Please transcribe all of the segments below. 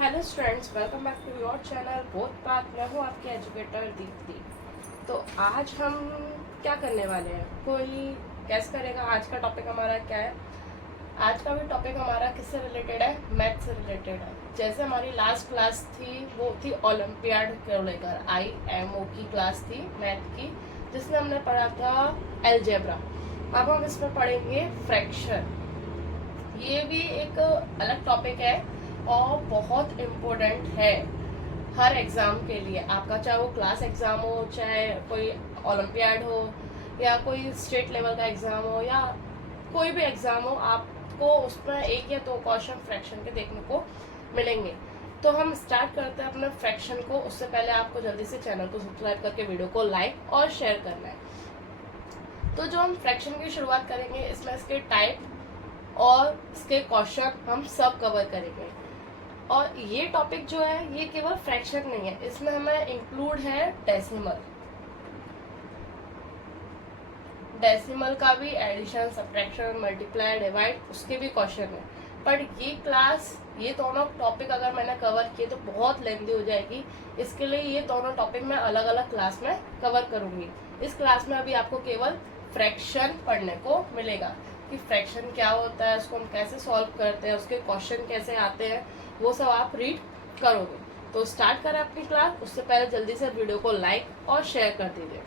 Hello students, welcome back to your channel बोथ पाथ। मैं हूँ आपकी एजुकेटर दीप्ति। तो आज हम क्या करने वाले हैं, कोई गेस करेगा आज का टॉपिक हमारा क्या है? आज का भी टॉपिक हमारा किससे रिलेटेड है? मैथ से रिलेटेड है। जैसे हमारी लास्ट क्लास थी वो थी ओलंपियाड को लेकर, IMO की क्लास थी मैथ की, जिसमें हमने पढ़ा था एलजेब्रा। अब हम इसमें पढ़ेंगे फ्रैक्शन। ये भी एक अलग टॉपिक है और बहुत इम्पोर्टेंट है हर एग्ज़ाम के लिए आपका, चाहे वो क्लास एग्ज़ाम हो, चाहे कोई ओलंपियाड हो, या कोई स्टेट लेवल का एग्ज़ाम हो, या कोई भी एग्ज़ाम हो, आपको उसमें एक या दो क्वेश्चन फ्रैक्शन के देखने को मिलेंगे। तो हम स्टार्ट करते हैं अपने फ्रैक्शन को। उससे पहले आपको जल्दी से चैनल को सब्सक्राइब करके वीडियो को लाइक और शेयर करना है। तो जो हम फ्रैक्शन की शुरुआत करेंगे, इसमें इसके टाइप और इसके क्वेश्चन हम सब कवर करेंगे। और ये टॉपिक जो है ये केवल फ्रैक्शन नहीं है, इसमें हमें इंक्लूड है डेसिमल। डेसिमल का भी एडिशन, सब्ट्रैक्शन, मल्टीप्लाई, डिवाइड, उसके भी क्वेश्चन है। पर ये क्लास, ये दोनों टॉपिक अगर मैंने कवर किए तो बहुत लेंथी हो जाएगी। इसके लिए ये दोनों टॉपिक मैं अलग अलग क्लास में कवर करूंगी। इस क्लास में अभी आपको केवल फ्रैक्शन पढ़ने को मिलेगा कि फ्रैक्शन क्या होता है, उसको हम कैसे सॉल्व करते हैं, उसके क्वेश्चन कैसे आते हैं, वो सब आप रीड करोगे। तो स्टार्ट करें अपनी क्लास। उससे पहले जल्दी से वीडियो को लाइक और शेयर कर दीजिए।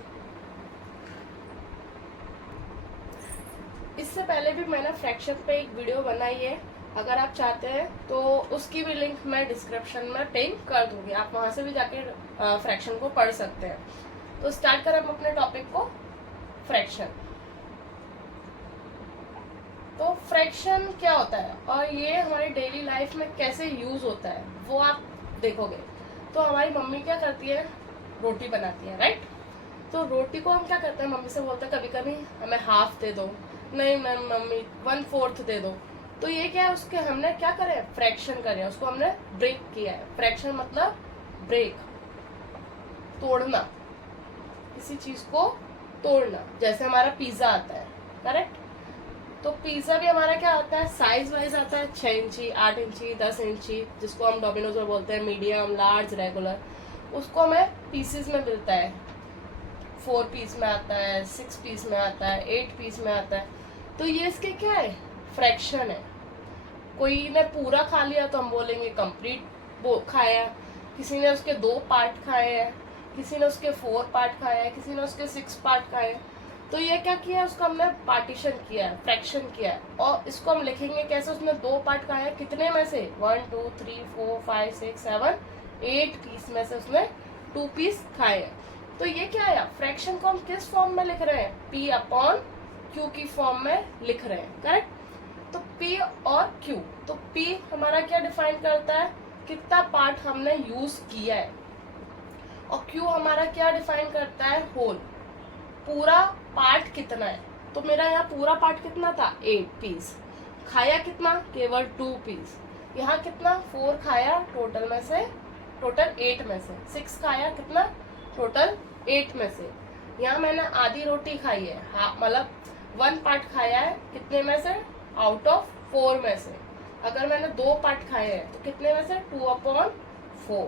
इससे पहले भी मैंने फ्रैक्शन पे एक वीडियो बनाई है, अगर आप चाहते हैं तो उसकी भी लिंक मैं डिस्क्रिप्शन में पिन कर दूंगी, आप वहां से भी जाके फ्रैक्शन को पढ़ सकते हैं। तो स्टार्ट करें हम अपने टॉपिक को, फ्रैक्शन। तो फ्रैक्शन क्या होता है और ये हमारी डेली लाइफ में कैसे यूज होता है वो आप देखोगे। तो हमारी मम्मी क्या करती है, रोटी बनाती है, राइट? तो रोटी को हम क्या करते हैं, मम्मी से बोलते हैं कभी कभी हमें हाफ दे दो, नहीं मैम मम्मी 1/4 दे दो। तो ये क्या है, उसके हमने क्या करे, फ्रैक्शन करे, उसको हमने ब्रेक किया है। फ्रैक्शन मतलब ब्रेक, तोड़ना, किसी चीज को तोड़ना। जैसे हमारा पिज्जा आता है, करेक्ट? तो पिज्जा भी हमारा क्या आता है, साइज वाइज आता है, 6 इंची, 8 इंची, 10 इंची, जिसको हम डोमिनोज में बोलते हैं मीडियम, लार्ज, रेगुलर। उसको हमें पीसेस में मिलता है, 4 पीस में आता है, 6 पीस में आता है, 8 पीस में आता है। तो ये इसके क्या है, फ्रैक्शन है। कोई ने पूरा खा लिया तो हम बोलेंगे कंप्लीट वो खाया, किसी ने उसके 2 पार्ट खाए हैं, किसी ने उसके 4 पार्ट खाए हैं, किसी ने उसके 6 पार्ट खाए हैं। तो ये क्या किया है, उसको हमने पार्टीशन किया है, फ्रैक्शन किया है। और इसको हम लिखेंगे कैसे, उसने 2 पार्ट खाए हैं, कितने में से, 1 2 3 4 5 6 7 8 पीस में से उसने 2 पीस खाए हैं। तो ये क्या है, फ्रैक्शन को हम किस फॉर्म में लिख रहे हैं, P/Q की फॉर्म में लिख रहे हैं, करेक्ट? तो P और Q, तो P हमारा क्या डिफाइन करता है, कितना पार्ट हमने यूज किया है, और Q हमारा क्या डिफाइन करता है, होल, पूरा पार्ट कितना है। तो मेरा यहाँ पूरा पार्ट कितना था, 8 पीस, खाया कितना, केवल 2 पीस। यहाँ कितना, 4 खाया टोटल में से, टोटल 8 में से, 6 खाया कितना, टोटल 8 में से। यहाँ मैंने आधी रोटी खाई है, हाँ मतलब 1 पार्ट खाया है, कितने में से, आउट ऑफ 4 में से। अगर मैंने 2 पार्ट खाए हैं तो कितने में से, 2/4,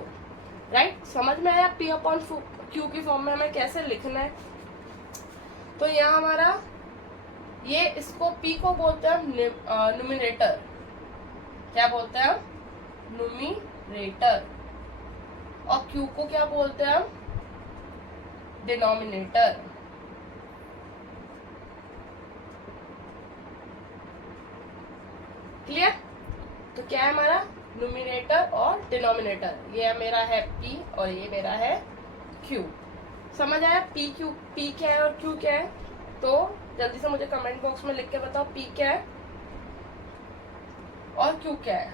राइट? समझ में आया P/Q की फॉर्म में हमें कैसे लिखना है? तो यहाँ हमारा ये, इसको P को बोलते हैं न्यूमिनेटर। क्या बोलते हैं हम, न्यूमिनेटर। और Q को क्या बोलते हैं हम, डिनोमिनेटर। क्लियर? तो क्या है हमारा, न्यूमिनेटर और डिनोमिनेटर। ये मेरा है P और ये मेरा है Q। समझ आया P क्या है और Q क्या है? तो जल्दी से मुझे कमेंट बॉक्स में लिख के बताओ P क्या है और Q क्या है,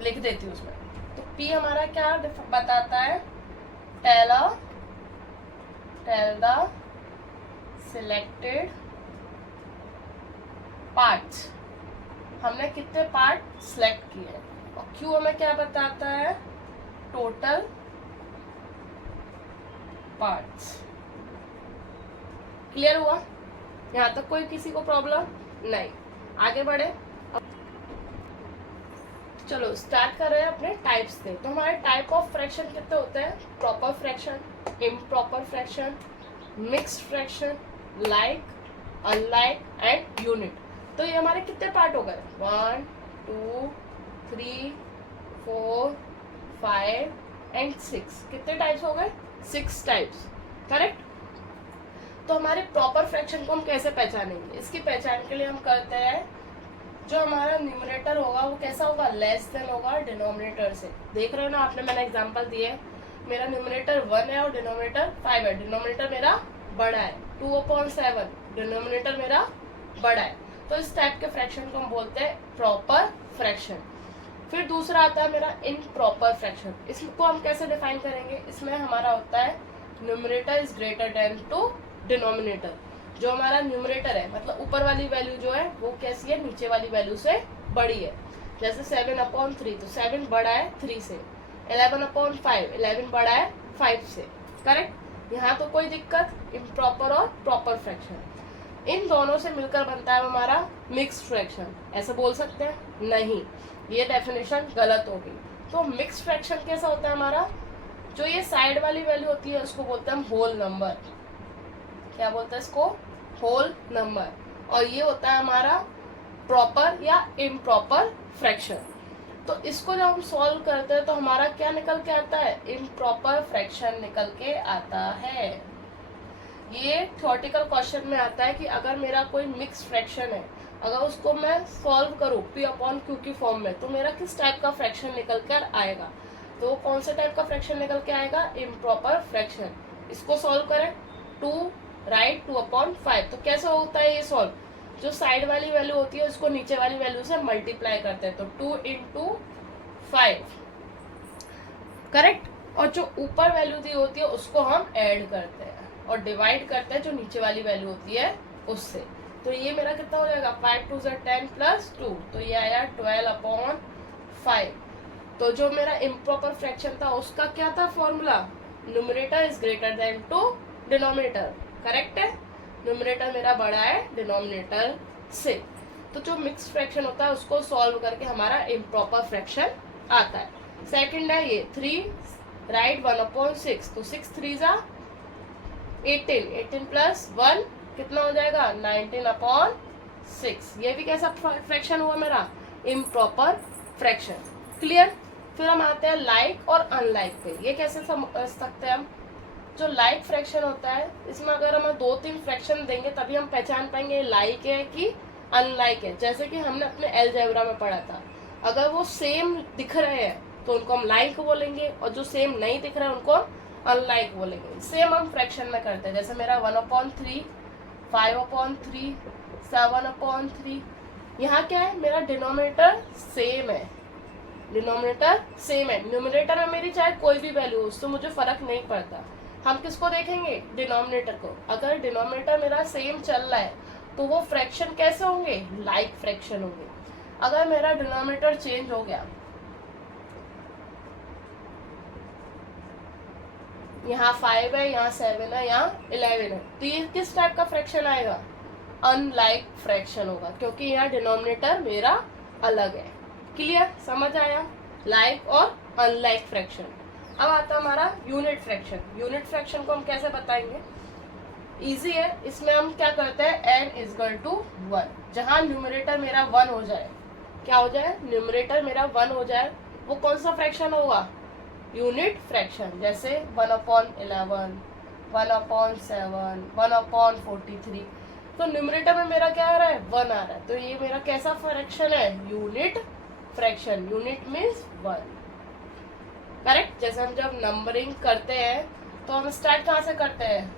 लिख देती हूँ उसमें। तो P हमारा क्या बताता है, टेल द सिलेक्टेड पार्ट्स, हमने कितने पार्ट सिलेक्ट किए हैं। और Q हमें क्या बताता है, टोटल पार्ट्स। क्लियर हुआ? यहाँ तक कोई किसी को प्रॉब्लम नहीं? आगे बढ़े। चलो स्टार्ट कर रहे हैं अपने टाइप्स से। तो हमारे टाइप ऑफ फ्रैक्शन कितने होते हैं? Proper fraction, improper fraction, mixed fraction, like, unlike and unit. तो ये हमारे कितने पार्ट हो गए? 1 2 3 4 5 एंड 6। कितने टाइप्स हो गए? 6 टाइप्स, करेक्ट। तो हमारे प्रॉपर फ्रैक्शन को हम कैसे पहचानेंगे? इसकी पहचान के लिए हम करते हैं, जो हमारा न्यूमरेटर होगा वो कैसा होगा? लेस देन होगा डिनोमिनेटर से। देख रहे हो ना आपने, मैंने एग्जांपल दिए, मेरा न्यूमरेटर 1 है और डिनोमिनेटर 5 है। डिनोमिनेटर मेरा बड़ा है, 2/7, डिनोमिनेटर मेरा बड़ा है। तो इस टाइप के फ्रैक्शन को हम बोलते हैं प्रॉपर फ्रैक्शन। फिर दूसरा आता है मेरा इम्प्रॉपर फ्रैक्शन। इसको हम कैसे डिफाइन करेंगे? इसमें हमारा होता है numerator is greater than to denominator. जो हमारा न्यूमरेटर है, मतलब ऊपर वाली वैल्यू जो है वो कैसी है? नीचे वाली वैल्यू से बड़ी है। जैसे 7/3, तो 7 बड़ा है 3 से। 11/5, 11 बड़ा है 5 से, करेक्ट। यहाँ तो कोई दिक्कत। इम्प्रॉपर और प्रॉपर फ्रैक्शन, इन दोनों से मिलकर बनता है हमारा मिक्स्ड फ्रैक्शन। ऐसे बोल सकते हैं? नहीं, ये डेफिनेशन गलत होगी। तो मिक्स्ड फ्रैक्शन कैसा होता है हमारा? जो ये साइड वाली वैल्यू होती है उसको बोलते हैं हम होल नंबर। क्या बोलते हैं इसको? Whole number. और ये होता है हमारा प्रॉपर या इम्प्रॉपर फ्रैक्शन। तो इसको जब हम सॉल्व करते हैं तो हमारा क्या निकल के आता है? इम्प्रॉपर फ्रैक्शन निकल के आता है। ये थ्योरेटिकल क्वेश्चन में आता है कि अगर मेरा कोई मिक्स फ्रैक्शन है, अगर उसको मैं सॉल्व करूँ P/Q की फॉर्म में, तो मेरा किस टाइप का फ्रैक्शन निकल कर आएगा? तो कौन सा टाइप का फ्रैक्शन निकल के आएगा? Improper fraction. इसको सॉल्व करें, 2 राइट 2/5। तो कैसे होता है ये सॉल्व? जो साइड वाली वैल्यू होती है उसको नीचे वाली वैल्यू से मल्टीप्लाई करते हैं, तो 2 × 5, करेक्ट। और जो ऊपर वैल्यू दी होती है उसको हम ऐड करते हैं और डिवाइड करते हैं जो नीचे वाली वैल्यू होती है उससे। तो ये मेरा कितना हो जाएगा? 5 2 10 + 2, तो ये आया 12/5। तो जो मेरा इम्प्रॉपर फ्रैक्शन था उसका क्या था formula? Numerator is greater than to denominator, correct है। न्यूमरेटर मेरा बड़ा है डिनोमिनेटर से। तो जो मिक्स फ्रैक्शन होता है उसको सॉल्व करके हमारा इम्प्रॉपर फ्रैक्शन आता है। सेकंड है ये 3 राइट 1/6, तो 6 3 = 18, 18 + 1 कितना हो जाएगा? 19/6। ये भी कैसा फ्रैक्शन हुआ मेरा? Improper fraction, clear. फिर हम आते हैं लाइक और अनलाइक पे। ये कैसे समझ सकते हैं हम? जो लाइक फ्रैक्शन होता है, इसमें अगर हम 2-3 फ्रैक्शन देंगे तभी हम पहचान पाएंगे लाइक है कि अनलाइक है। जैसे कि हमने अपने अलजेब्रा में पढ़ा था, अगर वो सेम दिख रहे हैं तो उनको हम लाइक बोलेंगे, और जो सेम नहीं दिख रहे हैं उनको अनलाइक बोलेंगे। सेम हम फ्रैक्शन में करते हैं। जैसे मेरा 1/3, 5/3, 7/3। यहाँ क्या है? मेरा डिनोमिनेटर सेम है, डिनोमिनेटर सेम है। न्यूमरेटर में मेरी चाहे कोई भी वैल्यू हो, उससे मुझे फर्क नहीं पड़ता। हम किसको देखेंगे? डिनोमिनेटर को। अगर डिनोमिनेटर मेरा सेम चल रहा है तो वो फ्रैक्शन कैसे होंगे? लाइक फ्रैक्शन होंगे। अगर मेरा डिनोमिनेटर चेंज हो गया, यहाँ 5 है, यहाँ 7 है, यहाँ 11 है, तो ये किस टाइप का फ्रैक्शन आएगा? अनलाइक फ्रैक्शन होगा, क्योंकि यहाँ डिनोमिनेटर मेरा अलग है। क्लियर? समझ आया? लाइक और अनलाइक फ्रैक्शन। अब आता है हमारा यूनिट फ्रैक्शन। यूनिट फ्रैक्शन को हम कैसे बताएंगे? इजी है। इसमें हम क्या करते हैं? n = 1। जहां न्यूमरेटर मेरा 1 हो जाए, क्या हो जाए? न्यूमरेटर मेरा 1 हो जाए, वो कौन सा फ्रैक्शन होगा? Unit fraction. जैसे 1/11, 1/7, 1/43। तो न्यूमरेटर में मेरा क्या आ रहा है? 1 आ रहा है, तो ये मेरा कैसा फ्रैक्शन है? Unit fraction. Unit means 1, correct. जैसे हम जब नंबरिंग करते हैं तो हम स्टार्ट कहाँ से करते हैं?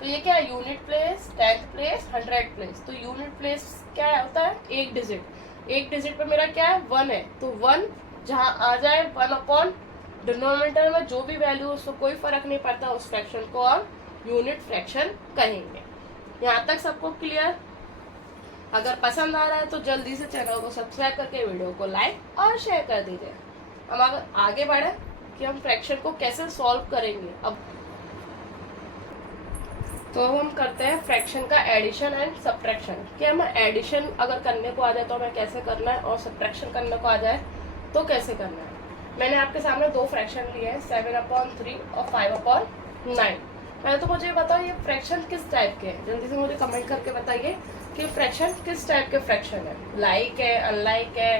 तो ये क्या है? Unit place, 10th place, 100th place. तो यूनिट प्लेस क्या होता है? एक डिजिट। एक डिजिट पे मेरा क्या है? 1 है, तो 1 जहाँ आ जाए 1/ डिनोमिनेटर में जो भी वैल्यू, उसको कोई फर्क नहीं पड़ता, उस फ्रैक्शन को हम यूनिट फ्रैक्शन कहेंगे। यहाँ तक सबको क्लियर? अगर पसंद आ रहा है तो जल्दी से चैनल को सब्सक्राइब करके वीडियो को लाइक और शेयर कर दीजिए। हम अगर आगे बढ़े कि हम फ्रैक्शन को कैसे सॉल्व करेंगे। अब तो हम करते हैं फ्रैक्शन का एडिशन एंड सब्ट्रैक्शन। कि हमें एडिशन अगर करने को आ जाए तो हमें कैसे करना है, और सब्ट्रैक्शन करने को आ जाए तो कैसे करना है। मैंने आपके सामने दो फ्रैक्शन लिए हैं, 7/3 और 5/9। पहले तो मुझे बताओ ये फ्रैक्शन किस टाइप के हैं, जल्दी से मुझे कमेंट करके बताइए कि फ्रैक्शन किस टाइप के फ्रैक्शन है। लाइक है, अनलाइक है,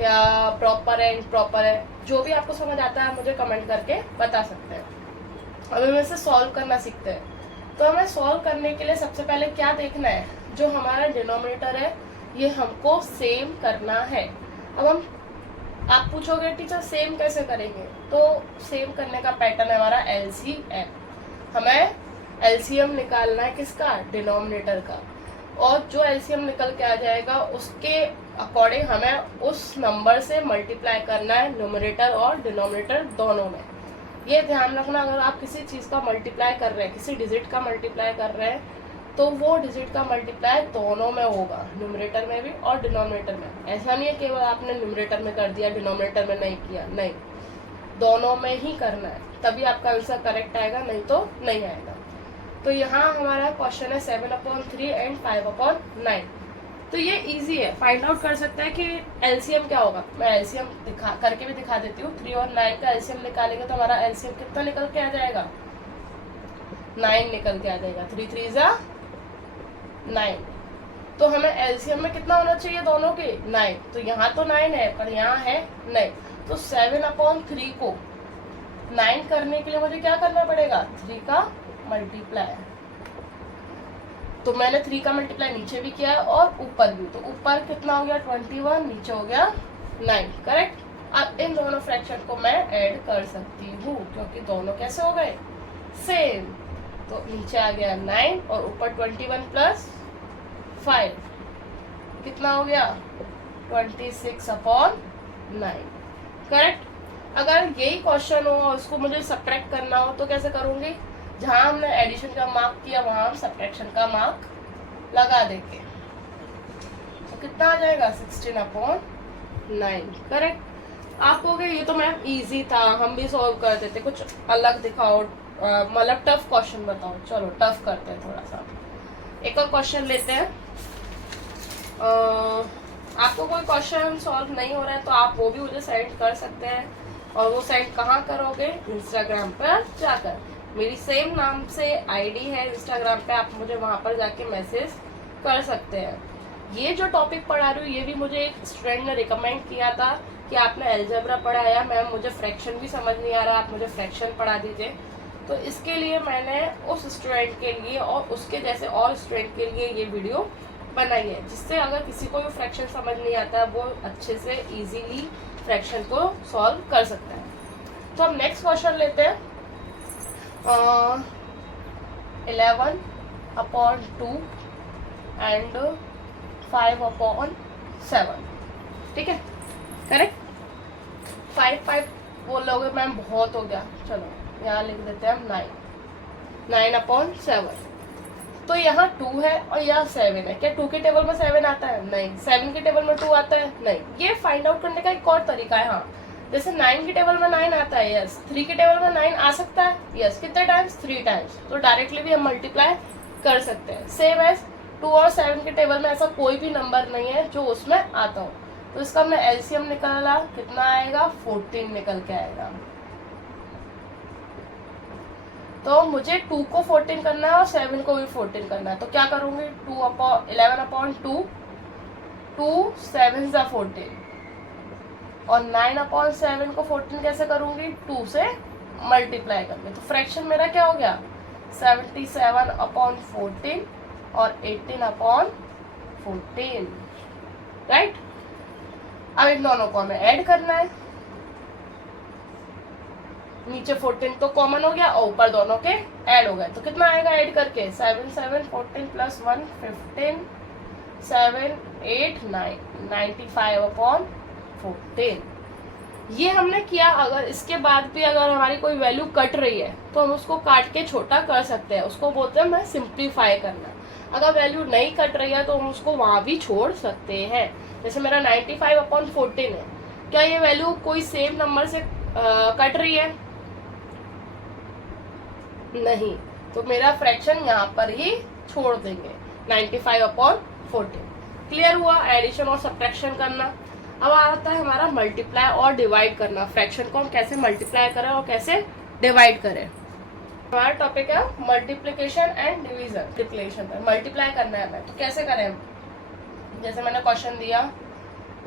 या प्रॉपर है, इम्प्रॉपर है, जो भी आपको समझ आता है मुझे कमेंट करके बता सकते हैं। अब हम इसे सॉल्व करना सीखते हैं। तो हमें सॉल्व करने के लिए सबसे पहले क्या देखना है, जो हमारा डिनोमिनेटर है ये हमको सेम करना है। अब हम, आप पूछोगे टीचर सेम कैसे करेंगे, तो सेम करने का पैटर्न है हमारा LCM। हमें LCM निकालना है किसका, डिनोमिनेटर का, और जो LCM निकल के आ जाएगा उसके अकॉर्डिंग हमें उस नंबर से मल्टीप्लाई करना है न्यूमरेटर और डिनोमिनेटर दोनों में। ये ध्यान रखना, अगर आप किसी चीज़ का मल्टीप्लाई कर रहे हैं, किसी डिजिट का मल्टीप्लाई कर रहे हैं, तो वो डिजिट का मल्टीप्लाई दोनों में होगा, न्यूमरेटर में भी और डिनोमिनेटर में। ऐसा नहीं है केवल आपने न्यूमरेटर में कर दिया, डिनोमिनेटर में नहीं किया, नहीं, दोनों में ही करना है, तभी आपका आंसर करेक्ट आएगा, नहीं तो नहीं आएगा। तो यहाँ हमारा क्वेश्चन है 7/3 एंड 5/9। तो ये इजी है, फाइंड आउट कर सकते हैं कि LCM क्या होगा। मैं LCM करके भी दिखा देती हूँ। 3 और 9 का LCM निकालेंगे तो हमारा LCM कितना निकल के आ जाएगा, 9 निकल के आ जाएगा। 3 3 9। तो हमें LCM में कितना होना चाहिए दोनों के, 9। तो यहाँ तो 9 है पर यहाँ है नहीं, तो 7/3 को 9 करने के लिए मुझे क्या करना पड़ेगा, 3 का मल्टीप्लाई। तो मैंने 3 का मल्टीप्लाई नीचे भी किया और ऊपर भी। तो ऊपर कितना हो गया 21, नीचे हो गया 9, करेक्ट। अब इन दोनों फ्रैक्शन को मैं ऐड कर सकती हूँ क्योंकि दोनों कैसे हो गए, सेम। तो नीचे आ गया 9 और ऊपर 21 प्लस 5 कितना हो गया 26/9, करेक्ट। अगर यही क्वेश्चन हो और उसको मुझे सब्ट्रैक्ट करना हो तो कैसे करूँगी, जहाँ हमने एडिशन का मार्क किया वहाँ हम सब्ट्रैक्शन का मार्क लगा देंगे। तो कितना आ जाएगा 16/9, करेक्ट। आप कहोगे ये तो मैम इजी था, हम भी सॉल्व कर देते, कुछ अलग दिखाओ, मतलब टफ क्वेश्चन बताओ। चलो टफ करते हैं थोड़ा सा, एक और क्वेश्चन लेते हैं। आपको कोई क्वेश्चन सॉल्व नहीं हो रहा है तो आप वो भी मुझे सेंड कर सकते हैं, और वो सेंड कहाँ करोगे, इंस्टाग्राम पर जाकर। मेरी सेम नाम से ID है इंस्टाग्राम पे, आप मुझे वहाँ पर जाके मैसेज कर सकते हैं। ये जो टॉपिक पढ़ा रही हूँ ये भी मुझे एक स्टूडेंट ने रिकमेंड किया था कि आपने अलजेब्रा पढ़ाया मैम, मुझे फ्रैक्शन भी समझ नहीं आ रहा, आप मुझे फ्रैक्शन पढ़ा दीजिए। तो इसके लिए मैंने उस स्टूडेंट के लिए और उसके जैसे और स्टूडेंट के लिए ये वीडियो बनाई है, जिससे अगर किसी को भी फ्रैक्शन समझ नहीं आता है वो अच्छे से इजीली फ्रैक्शन को सॉल्व कर सकता है। तो हम नेक्स्ट क्वेश्चन लेते हैं। 11/2 एंड 5/7, ठीक है, करेक्ट। 5 बोलोगे मैम बहुत हो गया, चलो यहाँ लिख देते हैं हम 9/7। तो यहाँ 2 है और यहाँ 7 है। क्या 2 के टेबल में 7 आता है, नहीं। 7 के टेबल में 2 आता है, नहीं। ये फाइंड आउट करने का एक और तरीका है। हाँ, जैसे 9 के टेबल में 9 आता है, यस। 3 के टेबल में 9 आ सकता है, यस। कितने टाइम्स, 3 टाइम्स। तो डायरेक्टली भी हम मल्टीप्लाई कर सकते हैं। सेम एज 2 और 7 के टेबल में ऐसा कोई भी नंबर नहीं है जो उसमें आता हो। तो इसका मैं LCM निकाला, कितना आएगा, 14 निकल के आएगा। तो मुझे 2 को 14 करना है और 7 को भी 14 करना है। तो क्या करूंगी, 11/2, 2 7 × 14, और 9/7 को 14 कैसे करूंगी, 2 से मल्टीप्लाई करके। तो फ्रैक्शन मेरा क्या हो गया, 77/14 और 18/14, राइट। अब इन दोनों को हमें ऐड करना है। नीचे 14 तो कॉमन हो गया और ऊपर दोनों के ऐड हो गए। तो कितना आएगा ऐड करके, 7 7 14 + 1 15 7 8 9 95/14। ये हमने किया। अगर इसके बाद भी अगर हमारी कोई वैल्यू कट रही है तो हम उसको काट के छोटा कर सकते हैं, उसको बोलते हैं मैं सिंप्लीफाई करना। अगर वैल्यू नहीं कट रही है तो हम उसको वहां भी छोड़ सकते हैं। जैसे मेरा 95/14 है, क्या ये वैल्यू कोई सेम नंबर से कट रही है, नहीं। तो मेरा फ्रैक्शन यहाँ पर ही छोड़ देंगे 95/14। क्लियर हुआ एडिशन और सब्ट्रैक्शन करना। अब आता है हमारा मल्टीप्लाई और डिवाइड करना। फ्रैक्शन को हम कैसे मल्टीप्लाई करें और कैसे डिवाइड करें। हमारा टॉपिक है मल्टीप्लिकेशन एंड डिवीजन। मल्टीप्लाई करना है हमें, तो कैसे करें हम? जैसे मैंने क्वेश्चन दिया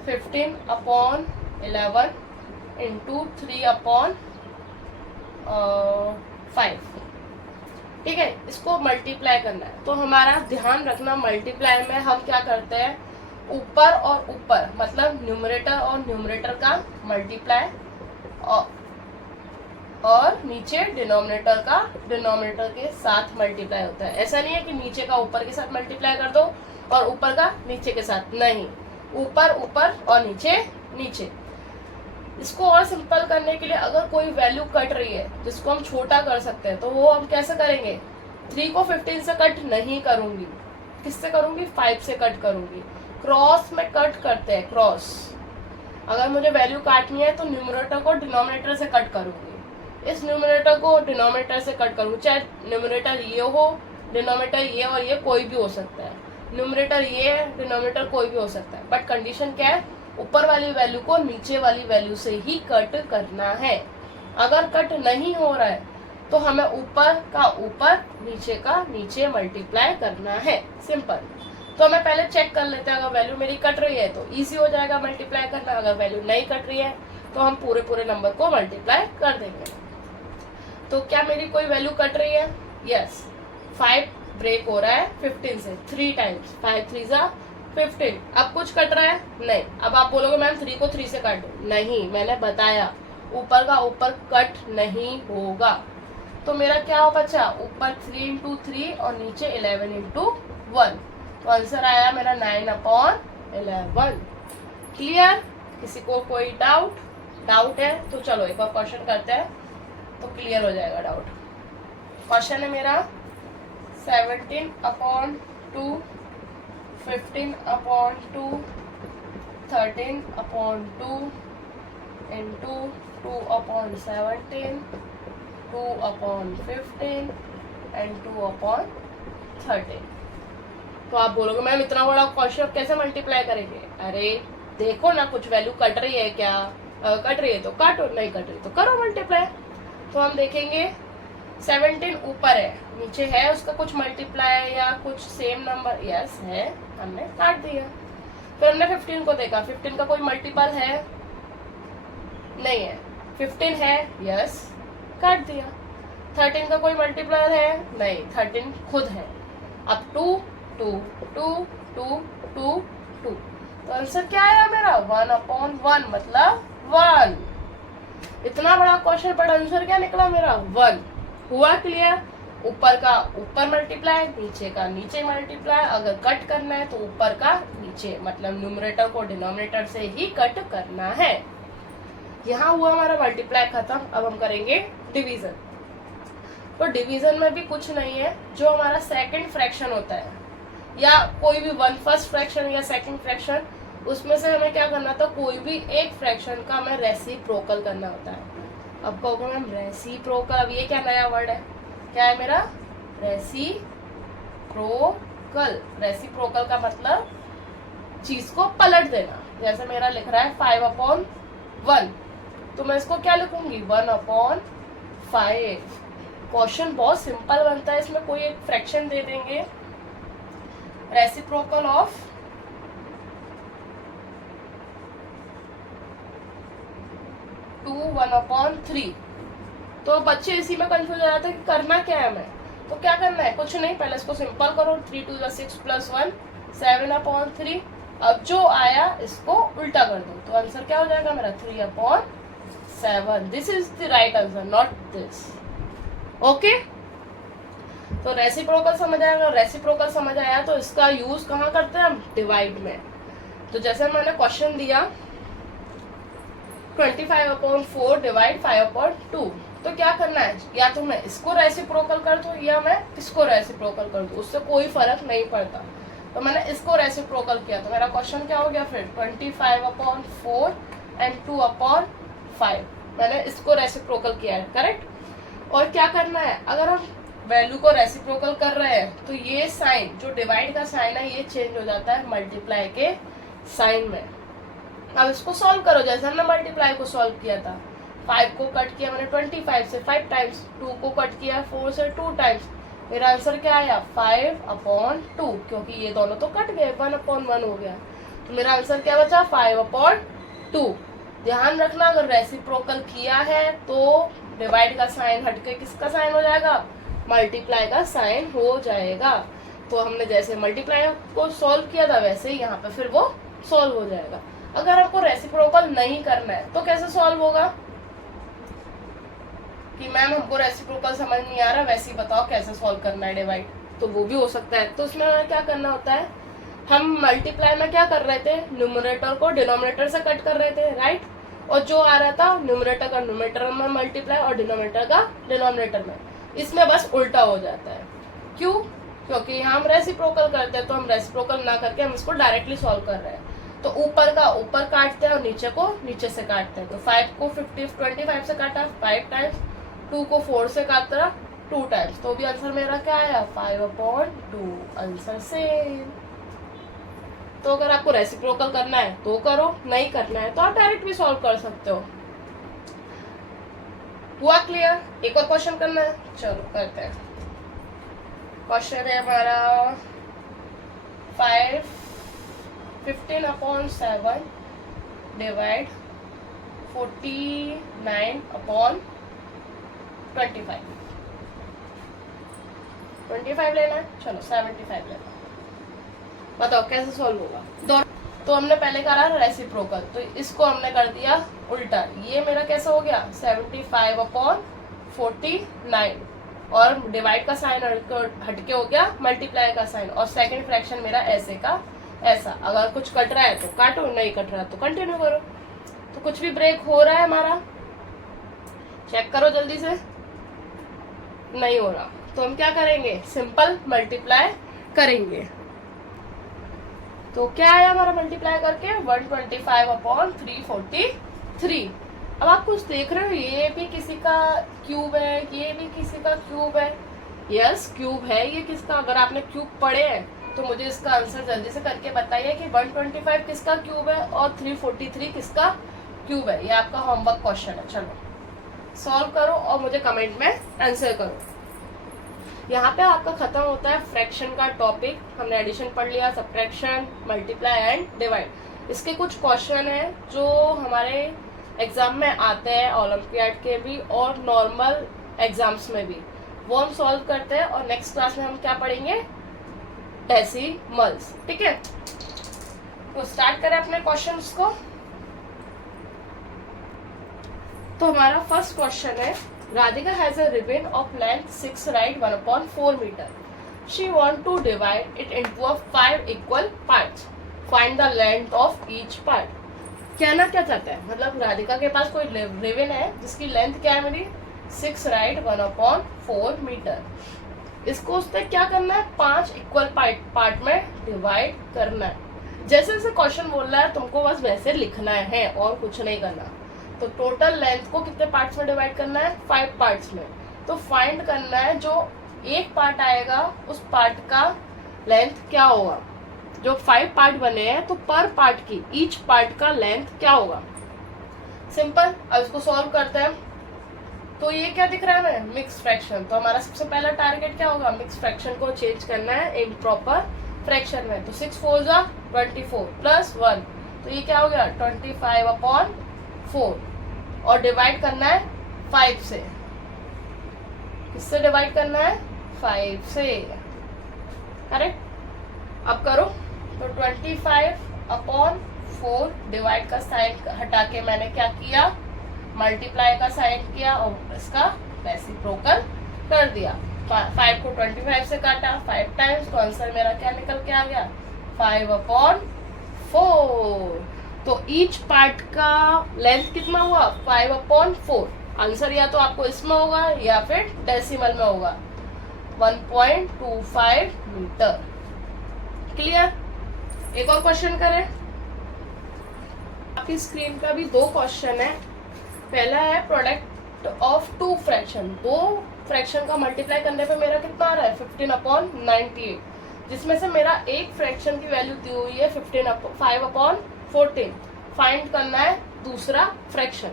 15/11 इंटू 3/5, ठीक है। इसको मल्टीप्लाई करना है, तो हमारा ध्यान रखना मल्टीप्लाई में हम क्या करते हैं, ऊपर और ऊपर मतलब न्यूमरेटर और न्यूमरेटर का मल्टीप्लाई और नीचे डिनोमिनेटर का डिनोमिनेटर के साथ मल्टीप्लाई होता है। ऐसा नहीं है कि नीचे का ऊपर के साथ मल्टीप्लाई कर दो और ऊपर का नीचे के साथ, नहीं, ऊपर ऊपर और नीचे नीचे। इसको और सिंपल करने के लिए अगर कोई वैल्यू कट रही है जिसको हम छोटा कर सकते हैं, तो वो हम कैसे करेंगे? 3 को 15 से कट नहीं करूंगी, किससे करूंगी? 5 से कट करूंगी। क्रॉस में कट करते हैं, क्रॉस। अगर मुझे वैल्यू काटनी है तो न्यूमरेटर को डिनोमिनेटर से कट करूंगी, इस न्यूमरेटर को डिनोमिनेटर से कट करूंगी, चाहे न्यूमरेटर ये हो, डिनोमिनेटर ये और ये कोई भी हो सकता है, न्यूमरेटर ये है, डिनोमिनेटर कोई भी हो सकता है। बट कंडीशन क्या है? ऊपर वाली वैल्यू को नीचे वाली वैल्यू से ही कट करना है। अगर कट नहीं हो रहा है तो हमें ऊपर का ऊपर, नीचे का नीचे मल्टीप्लाई करना है, सिंपल। तो हमें पहले चेक कर लेते हैं, अगर वैल्यू मेरी कट रही है तो इजी हो जाएगा मल्टीप्लाई करना। अगर वैल्यू नहीं कट रही है तो हम पूरे पूरे नंबर को मल्टीप्लाई कर देंगे। तो क्या मेरी कोई वैल्यू कट रही है? यस, 5 ब्रेक हो रहा है 15 से 3 टाइम्स, 5 3 जा 15। अब कुछ कट रहा है? नहीं। अब आप बोलोगे मैम 3 को 3 से काट दो, नहीं, मैंने बताया ऊपर का ऊपर कट नहीं होगा। तो मेरा क्या बचा? ऊपर 3 इंटू 3 और नीचे 11 इंटू 1। तो आंसर आया मेरा 9/11। क्लियर? किसी को कोई डाउट है तो चलो एक और क्वेश्चन करते हैं तो क्लियर हो जाएगा डाउट। क्वेश्चन है मेरा 17/2, 15/2, 13/2 इंटू 2/17, 2/15 एंड 2/13। तो आप बोलोगे मैम इतना बड़ा क्वेश्चन कैसे मल्टीप्लाई करेंगे? अरे देखो ना, कुछ वैल्यू कट रही है क्या? कट रही है तो काटो, नहीं कट रही तो करो मल्टीप्लाई। तो हम देखेंगे 17 ऊपर है, नीचे है उसका कुछ मल्टीप्लाई या कुछ सेम नंबर? यस है, हमने काट दिया। फिर हमने 15 को देखा, 15 का कोई मल्टीपल है? नहीं है। 15 है, यस, काट दिया। 13 का कोई मल्टीप्लायर है? नहीं, 13 खुद है। अब 2 2 2 2 2 2, तो आंसर क्या आया मेरा? 1/1 मतलब 1। इतना बड़ा क्वेश्चन बट आंसर क्या निकला मेरा? 1। हुआ क्लियर? ऊपर का ऊपर मल्टीप्लाई, नीचे का नीचे मल्टीप्लाई। अगर कट करना है तो ऊपर का नीचे मतलब न्यूमरेटर को डिनोमिनेटर से ही कट करना है। यहाँ हुआ हमारा मल्टीप्लाई खत्म। अब हम करेंगे डिवीजन। तो डिवीजन में भी कुछ नहीं है, जो हमारा सेकंड फ्रैक्शन होता है या कोई भी फर्स्ट फ्रैक्शन या सेकंड फ्रैक्शन, उसमें से हमें क्या करना था? कोई भी एक फ्रैक्शन का हमें रेसिप्रोकल करना होता है। अब कहोगे मैम रेसिप्रोकल, अब ये क्या नया वर्ड है? क्या है मेरा? रेसिप्रोकल। रेसिप्रोकल का मतलब चीज को पलट देना। जैसे मेरा लिख रहा है 5/1, तो मैं इसको क्या लिखूंगी? 1/5। क्वेश्चन बहुत सिंपल बनता है, इसमें कोई एक फ्रैक्शन दे देंगे, रेसिप्रोकल ऑफ 2 1/3। तो बच्चे इसी में कंफ्यूज हो जाते हैं कि करना क्या है हमें। तो क्या करना है? कुछ नहीं, पहले इसको सिंपल करो। 3 2 6 + 1 7/3। अब जो आया इसको उल्टा कर दो, तो आंसर क्या हो जाएगा मेरा? 3/7। This is the right answer, not this. Okay, तो रेसिप्रोकल समझ आया। रेसिप्रोकल समझ आया तो इसका यूज कहाँ करते हैं हम? डिवाइड में। तो जैसे मैंने क्वेश्चन दिया 25/4 डिवाइड 5/2, तो क्या करना है? या तो मैं इसको रेसिप्रोकल कर दूं या मैं इसको रेसिप्रोकल कर दूं, उससे कोई फर्क नहीं पड़ता। तो मैंने इसको रेसिप्रोकल किया, तो मेरा क्वेश्चन क्या हो गया फिर? 25/4 एंड 2/5। मैंने इसको रेसिप्रोकल किया है, करेक्ट। और क्या करना है? अगर हम वैल्यू को रेसिप्रोकल कर रहे हैं तो ये साइन जो डिवाइड का साइन है ये चेंज हो जाता है मल्टीप्लाई के साइन में। अब इसको सॉल्व करो जैसे हमने मल्टीप्लाई को सॉल्व किया था। 5 को कट किया मैंने 25 से 5 टाइम्स, 2 को कट किया 4 से 2 टाइम्स। मेरा आंसर क्या आया 5/2, क्योंकि ये दोनों तो कट गए, 1/1 हो गया। तो मेरा आंसर क्या बचा 5/2। ध्यान रखना अगर रेसिप्रोकल किया है तो डिवाइड का साइन हटके किसका साइन हो जाएगा, मल्टीप्लाई का साइन हो जाएगा। तो हमने जैसे मल्टीप्लाई को सॉल्व किया था वैसे ही यहाँ पे फिर वो सॉल्व हो जाएगा। अगर आपको रेसिप्रोकल नहीं करना है तो कैसे सॉल्व होगा कि मैम हमको रेसिप्रोकल समझ नहीं आ रहा, वैसे ही बताओ कैसे सॉल्व करना है डिवाइड, तो वो भी हो सकता है। तो उसमें क्या करना होता है, हम मल्टीप्लाई में क्या कर रहे थे, न्यूमरेटर को डिनोमिनेटर से कट कर रहे थे, राइट। और जो आ रहा था न्यूमरेटर का न्यूमरेटर में मल्टीप्लाई और डिनोमिनेटर का डिनोमिनेटर में, इसमें बस उल्टा हो जाता है। क्यों, क्योंकि हम रेसिप्रोकल करते हैं तो हम रेसिप्रोकल ना करके हम इसको डायरेक्टली सॉल्व कर रहे हैं। तो ऊपर का ऊपर काटते हैं और नीचे को नीचे से काटते हैं। तो 5 को 25 से काटा 5 टाइम्स, 2 को 4 से काटा 2 टाइम्स, तो भी आंसर मेरा क्या आया 5/2, आंसर सेम। तो अगर आपको रेसिप्रोकल करना है तो करो, नहीं करना है तो आप डायरेक्ट भी सॉल्व कर सकते हो। हुआ क्लियर? एक और क्वेश्चन करना है, चलो करते हैं। क्वेश्चन है हमारा 15/7 डिवाइड 49/25। 25 लेना है, चलो 75 लेना है। बताओ कैसे सॉल्व होगा। तो हमने पहले करा रेसिप्रोकल, तो इसको हमने कर दिया उल्टा। ये मेरा कैसा हो गया 75/49 और डिवाइड का साइन हटके हो गया मल्टीप्लाई का साइन, और सेकंड फ्रैक्शन मेरा ऐसे का ऐसा। अगर कुछ कट रहा है तो काटो, नहीं कट रहा है तो कंटिन्यू करो। तो कुछ भी ब्रेक हो रहा है हमारा, चेक करो जल्दी से। नहीं हो रहा तो हम क्या करेंगे, सिंपल मल्टीप्लाई करेंगे। तो क्या आया हमारा मल्टीप्लाई करके 125/343। अब आप कुछ देख रहे हो, ये भी किसी का क्यूब है, ये भी किसी का क्यूब है। यस क्यूब है ये किसका। अगर आपने क्यूब पढ़े हैं तो मुझे इसका आंसर जल्दी से करके बताइए कि 125 किसका क्यूब है और 343 किसका क्यूब है। ये आपका होमवर्क क्वेश्चन है, चलो सॉल्व करो और मुझे कमेंट में आंसर करो। यहाँ पे आपका खत्म होता है फ्रैक्शन का टॉपिक। हमने एडिशन पढ़ लिया, सब्ट्रैक्शन, मल्टीप्लाई एंड डिवाइड। इसके कुछ क्वेश्चन है जो हमारे एग्जाम में आते हैं, ओलंपियाड के भी और नॉर्मल एग्जाम्स में भी, वो हम सॉल्व करते हैं। और नेक्स्ट क्लास में हम क्या पढ़ेंगे, डेसिमल्स, ठीक है। तो स्टार्ट करें अपने क्वेश्चंस को। तो हमारा फर्स्ट क्वेश्चन है, Radhika has a ribbon of length 6 right 1/4 meter. She wants to divide it into 5 equal parts. Find the length of each part. कहना क्या चाहते हैं, मतलब राधिका के पास कोई रिबन है जिसकी लेंथ क्या है मेरी 6 राइट 1/4 मीटर। इसको उसने क्या करना है 5 इक्वल पार्ट में डिवाइड करना है। जैसे जैसे क्वेश्चन बोल रहा है तुमको बस वैसे लिखना है और कुछ नहीं करना। तो टोटल लेंथ को कितने पार्ट्स में डिवाइड करना है 5 पार्ट्स में। तो फाइंड करना है जो एक पार्ट आएगा उस पार्ट का लेंथ क्या होगा। जो 5 पार्ट बने हैं तो पर पार्ट की ईच पार्ट का लेंथ क्या होगा। सिंपल। अब इसको सॉल्व करते हैं। तो ये क्या दिख रहा है हमें, मिक्स फ्रैक्शन। तो हमारा सबसे पहला टारगेट क्या होगा, मिक्स फ्रैक्शन को चेंज करना है इम्प्रॉपर फ्रैक्शन में। तो 6 4 24 प्लस 1, तो ये क्या हो गया 25/4 और डिवाइड करना है 5 से। किससे डिवाइड करना है 5 से, करेक्ट। अब करो। तो 25/4 डिवाइड का साइन हटा के मैंने क्या किया, मल्टीप्लाई का साइन किया और इसका रेसिप्रोकल कर दिया। 5 को 25 से काटा 5 टाइम्स, तो आंसर मेरा क्या निकल के आ गया 5/4। तो ईच पार्ट का लेंथ कितना हुआ 5/4। आंसर या तो आपको इसमें होगा या फिर डेसिमल में होगा 1.25 मीटर। क्लियर। एक और क्वेश्चन करें। आपकी स्क्रीन का भी 2 क्वेश्चन है। पहला है प्रोडक्ट ऑफ 2 फ्रैक्शन, 2 फ्रैक्शन का मल्टीप्लाई करने पे मेरा कितना आ रहा है 15/98, जिसमें से मेरा एक फ्रैक्शन की वैल्यू दी हुई है 5/14। फाइंड करना है दूसरा फ्रैक्शन।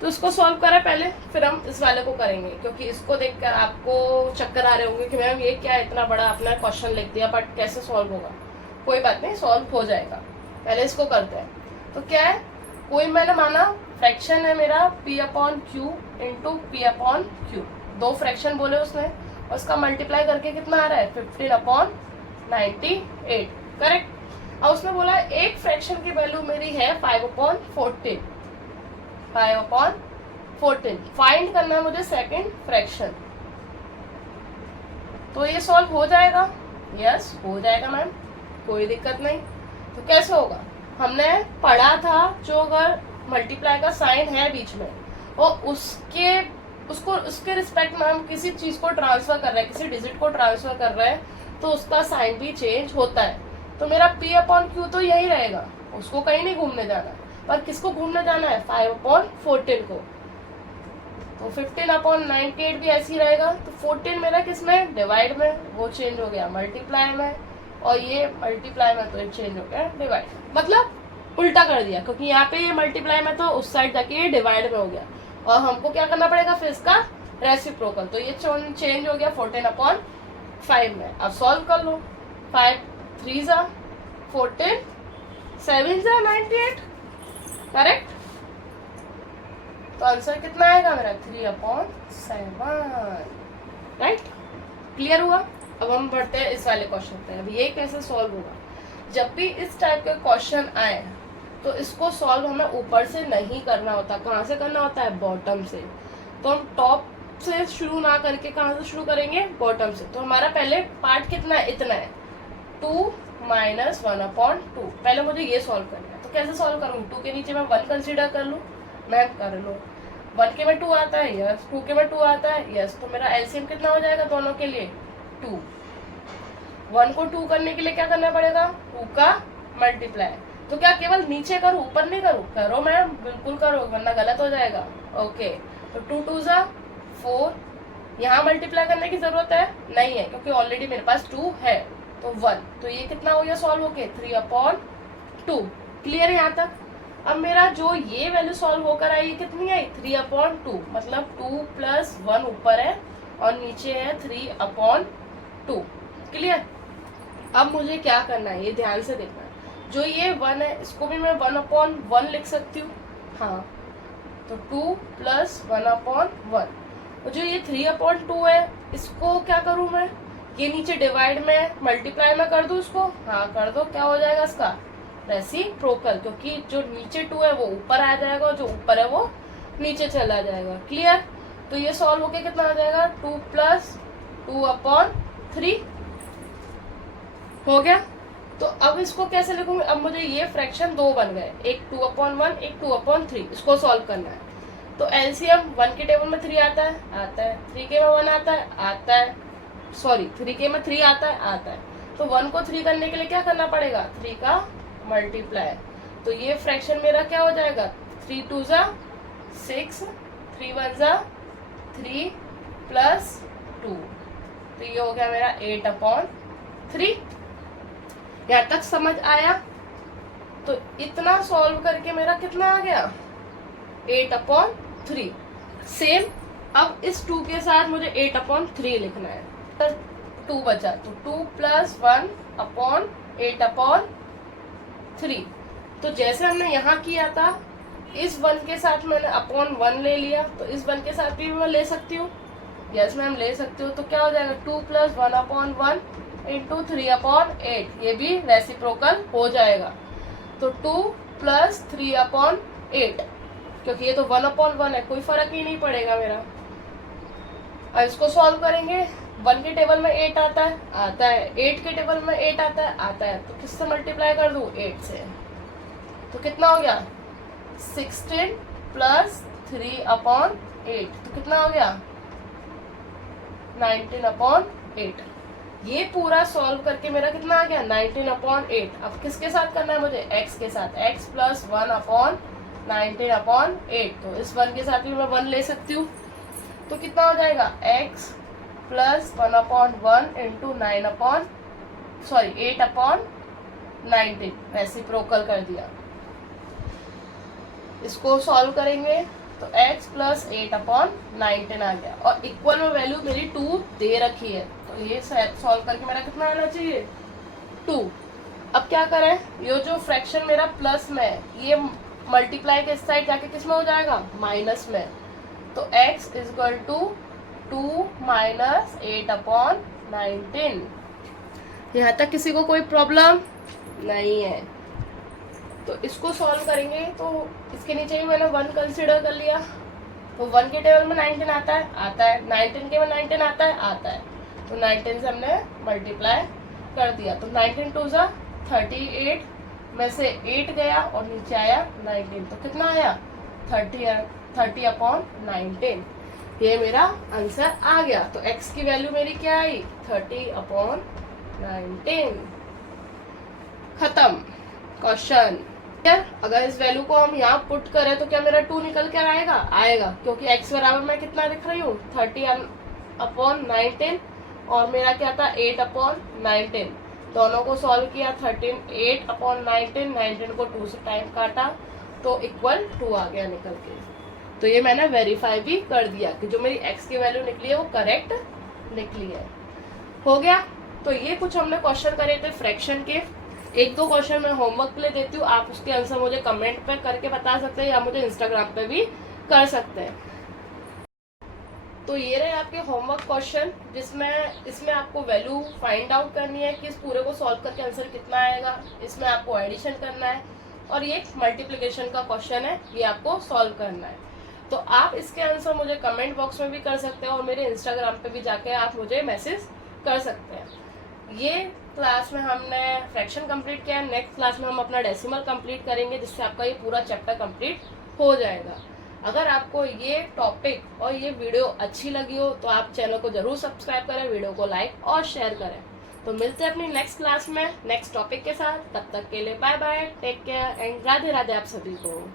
तो इसको सॉल्व करें पहले, फिर हम इस वाले को करेंगे, क्योंकि इसको देखकर आपको चक्कर आ रहे होंगे कि मैम ये क्या इतना बड़ा अपना क्वेश्चन लिख दिया, बट कैसे सॉल्व होगा। कोई बात नहीं, सॉल्व हो जाएगा। पहले इसको करते हैं। तो क्या है, कोई मैंने माना फ्रैक्शन है मेरा P/Q इंटू P/Q, दो फ्रैक्शन बोले उसने, और उसका मल्टीप्लाई करके कितना आ रहा है 15/98, करेक्ट। और उसने बोला एक फ्रैक्शन की वैल्यू मेरी है 5/14। फाइंड करना है मुझे सेकंड फ्रैक्शन। तो ये सॉल्व हो जाएगा, यस हो जाएगा मैम, कोई दिक्कत नहीं। तो कैसे होगा, हमने पढ़ा था जो अगर मल्टीप्लाई का साइन है बीच में और उसके रिस्पेक्ट में हम किसी चीज को ट्रांसफर कर रहे हैं, किसी डिजिट को ट्रांसफर कर रहे हैं, तो उसका साइन भी चेंज होता है। तो मेरा P/Q तो यही रहेगा, उसको कहीं नहीं घूमने जाना। पर किसको घूमने जाना है 5/14 को। तो 15/98 भी ऐसे ही रहेगा। तो 14 मेरा किसमें डिवाइड में, वो चेंज हो गया मल्टीप्लाई में, और ये मल्टीप्लाई में तो चेंज हो गया डिवाइड, मतलब उल्टा कर दिया, क्योंकि यहाँ पे ये मल्टीप्लाई में तो उस साइड जाके ये डिवाइड में हो गया, और हमको क्या करना पड़ेगा फिर इसका रेसिप्रोकल। तो ये चेंज हो गया 14/5 में। अब सॉल्व कर लो, 5 3 14 7 98, करेक्ट। तो आंसर कितना आएगा मेरा 3/7, राइट। क्लियर हुआ। अब हम बढ़ते हैं इस वाले क्वेश्चन पे। अब ये कैसे सॉल्व होगा, जब भी इस टाइप के क्वेश्चन आए तो इसको सॉल्व हमें ऊपर से नहीं करना होता। कहाँ से करना होता है, बॉटम से। तो हम टॉप से शुरू ना करके कहाँ से शुरू करेंगे, बॉटम से। तो हमारा पहले पार्ट कितना है, इतना है 2 - 1/2। पहले मुझे ये सॉल्व करना है। तो कैसे सॉल्व करूँ, 2 के नीचे मैं 1 कंसिडर कर लूँ, मैं कर लो। 1 के में 2 आता है, यस। 2 के में 2 आता है, यस। तो मेरा एलसीएम कितना हो जाएगा दोनों के लिए 2। 1 को 2 करने के लिए क्या करना पड़ेगा, 2 का मल्टीप्लाई। तो क्या केवल नीचे करूँ, ऊपर नहीं करूँ, करो मैम, बिल्कुल करो, वरना गलत हो जाएगा। ओके, तो 2 2 4। यहाँ मल्टीप्लाई करने की जरूरत है नहीं है, क्योंकि ऑलरेडी मेरे पास 2 है। तो 1, तो ये कितना हो गया सॉल्व होके 3/2। क्लियर है यहाँ तक। अब मेरा जो ये वैल्यू सॉल्व होकर आई, ये कितनी आई 3/2, मतलब 2 + 1 ऊपर है और नीचे है 3/2। क्लियर। अब मुझे क्या करना है, ये ध्यान से देखना है। जो ये 1 है, इसको भी मैं 1/1 लिख सकती हूँ, हाँ। तो 2 + 1/1। और जो ये 3/2 है, इसको क्या करूँ मैं, ये नीचे डिवाइड में मल्टीप्लाई में कर दूँ इसको, हाँ कर दो। क्या हो जाएगा इसका रेसिप्रोकल, क्योंकि जो नीचे 2 है वो ऊपर आ जाएगा और जो ऊपर है वो नीचे चला जाएगा। क्लियर। तो ये सॉल्व होके कितना आ जाएगा 2 + 2/3 हो गया। तो अब इसको कैसे लिखूंगी, अब मुझे ये फ्रैक्शन 2 बन गए, एक 2/1 एक 2/3। इसको सॉल्व करना है। तो एलसीएम 1 के टेबल में 3 आता है, 3 के में 1 आता है, सॉरी 3 के में 3 आता है। तो 1 को 3 करने के लिए क्या करना पड़ेगा, 3 का मल्टीप्लाई। तो ये फ्रैक्शन मेरा क्या हो जाएगा 3 2 6, 3 1 3 + 2। तो ये हो गया मेरा 8/3। यहाँ तक समझ आया। तो इतना सॉल्व करके मेरा कितना आ गया 8/3। सेम अब इस 2 के साथ मुझे 8/3 लिखना है। तो 2 बचा, तो 2 + 1/8/3। तो जैसे हमने यहाँ किया था, इस 1 के साथ मैंने /1 ले लिया, तो इस 1 के साथ भी मैं ले सकती हूँ, यस मैम ले सकती हूँ। तो क्या हो जाएगा 2 + 1/1 × 3/8, ये भी रेसिप्रोकल हो जाएगा। तो 2 + 3/8, क्योंकि ये तो 1/1 है, कोई फर्क ही नहीं पड़ेगा मेरा। अब इसको सॉल्व करेंगे। 1 के टेबल में 8 आता है, 8 के टेबल में 8 आता है। तो किससे मल्टीप्लाई कर दूं, 8 से। तो कितना हो गया 16 + 3/8, तो कितना हो गया 19/8। ये पूरा सॉल्व करके मेरा कितना आ गया 19/8। अब किसके साथ करना है मुझे, x के साथ, x + 1/19/8। तो इस 1 के साथ भी मैं 1 ले सकती हूँ। तो कितना हो जाएगा x प्लस 1/1 इंटू 8/19 रेसिप्रोकल कर दिया। इसको सॉल्व करेंगे तो x प्लस 8/19 आ गया और इक्वल में वैल्यू मेरी 2 दे रखी है, तो ये सॉल्व करके मेरा कितना आना चाहिए 2। अब क्या करें, ये जो फ्रैक्शन मेरा प्लस में है ये मल्टीप्लाई के इस साइड जाके किस में हो जाएगा माइनस में, तो x is equal to 2 minus 8/19। यहाँ तक किसी को कोई प्रॉब्लम नहीं है। तो इसको सॉल्व करेंगे तो इसके नीचे ही मैंने 1 कंसिडर कर लिया, तो 1 के टेबल में 19 आता है, 19 के में 19 आता है, तो 19 से हमने मल्टीप्लाई कर दिया, तो 19 2 ज़ा 38 में से 8 गया और नीचे आया 19, तो कितना आया 30/19। ये मेरा आंसर आ गया। तो x की वैल्यू मेरी क्या आई 30/19। खत्म क्वेश्चन। अगर इस वैल्यू को हम यहाँ पुट करें तो क्या मेरा 2 निकल कर आएगा, क्योंकि x बराबर मैं कितना लिख रही हूँ 30/19 और मेरा क्या था 8/19। दोनों को सॉल्व किया 8/19, 19 को 2 से टाइम काटा तो इक्वल 2 आ गया निकल के। तो ये मैंने वेरीफाई भी कर दिया कि जो मेरी x की वैल्यू निकली है वो करेक्ट निकली है। हो गया। तो ये कुछ हमने क्वेश्चन करे थे फ्रैक्शन के। 1-2 क्वेश्चन मैं होमवर्क के लिए देती हूँ, आप उसके आंसर मुझे कमेंट पे करके बता सकते हैं या मुझे इंस्टाग्राम पे भी कर सकते हैं। तो ये रहे आपके होमवर्क क्वेश्चन, इसमें आपको वैल्यू फाइंड आउट करनी है कि इस पूरे को सॉल्व करके आंसर कितना आएगा। इसमें आपको एडिशन करना है और ये मल्टीप्लिकेशन का क्वेश्चन है, ये आपको सॉल्व करना है। तो आप इसके आंसर मुझे कमेंट बॉक्स में भी कर सकते हैं और मेरे इंस्टाग्राम पे भी जाके आप मुझे मैसेज कर सकते हैं। ये क्लास में हमने फ्रैक्शन कंप्लीट किया है, नेक्स्ट क्लास में हम अपना डेसिमल कंप्लीट करेंगे जिससे आपका ये पूरा चैप्टर कंप्लीट हो जाएगा। अगर आपको ये टॉपिक और ये वीडियो अच्छी लगी हो तो आप चैनल को जरूर सब्सक्राइब करें, वीडियो को लाइक और शेयर करें। तो मिलते हैं अपनी नेक्स्ट क्लास में नेक्स्ट टॉपिक के साथ। तब तक के लिए bye bye, take care and Radhe Radhe आप सभी को।